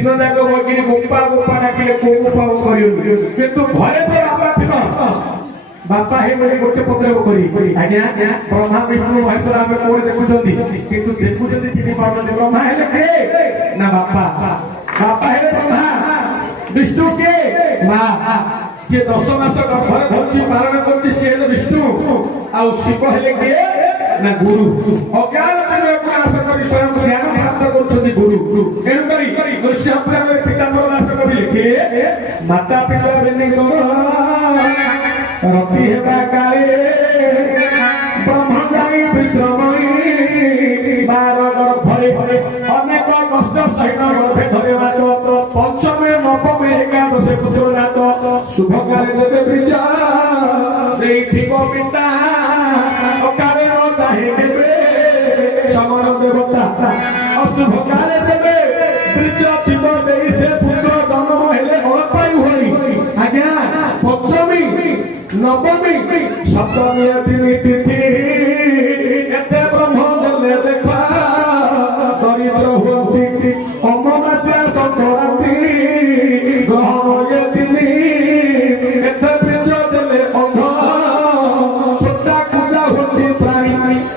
दिन जाक बगी गोपा गोपा डाकिले को गोपा करियो किंतु घरे तो बापा थिबा बापा हे बोली गोटे पत्र करी आज्ञा ब्रह्मा विष्णु महेश्वर आमे कोड देखुछंती किंतु देखुछंती चिनी पाउछंती ब्रह्मा हेले के ना बापा बापा हेले ब्रह्मा विष्णु के वाह जे 10 मास गर्भरे धरछि पारण करछि से हेले विष्णु आ शिव हेले के ना गुरु अज्ञान को नाश करी स्वयं ज्ञान प्राप्त करछंती गुरु एनु करी नृसिंहपुर में पीताम्बर दास कवि लिखे माता पिता बिनी रति हेबा काले ब्रह्म जाई विश्रमई बार गर्भरे अनेक कष्ट सहित गर्भे धरे मात पंचमे नवमे एकादशे पुत्र जात शुभ काले जते बीज देइथिब पिता अकाले न चाहे देबे समर देवता अशुभ काले देबे बीज थिब देई से पुत्र जन्म हेले अल्पायु होई आज्ञा पंचमी नवमी सप्तमी तिनि तिथि एते ब्रह्म जले देखा दरिद्र हुअन्ति अमावास्या संक्रांति ग्रहण ये तिनि एते बीज जले अंध छोटा पूजा हुअन्ति प्राणी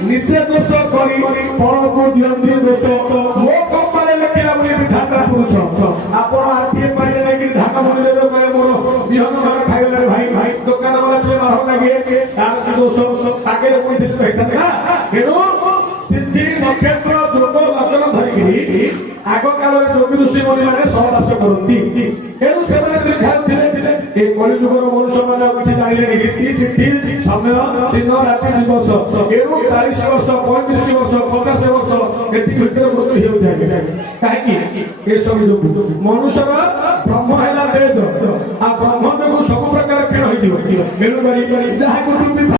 निजे दोष करी परको दियन्ति दोष मो कपाले लेखिला बोली विधाता पुरुष आपण आर्थिक पाइले नेकि धान बोले तो कहे मोर बिहन घर खाइले भाई भाई दुकान वाला जे मारह लागे तार की दोष ताके कोइ दिल कहता ना हेनु तिथि नक्षत्र ध्रुव लग्न धरिगिरी आगो काल रे जोगी ऋषि मुनि माने सहवास करंती हेनु से माने दीर्घायु थिले ए कलि जुगर मनुष्य समाज किछि जानिले नि तिथि समय दिन राति दिवस हेनु 40 वर्ष 35 वर्ष 50 वर्ष एति भितर मृत्यु हेउ जाय काहे कि ए सब जो मनुष्य ब्रह्म हैला तेज आ ब्रह्म को सब प्रकार खेल होइदियो हेनु करी जहा कुटुंबी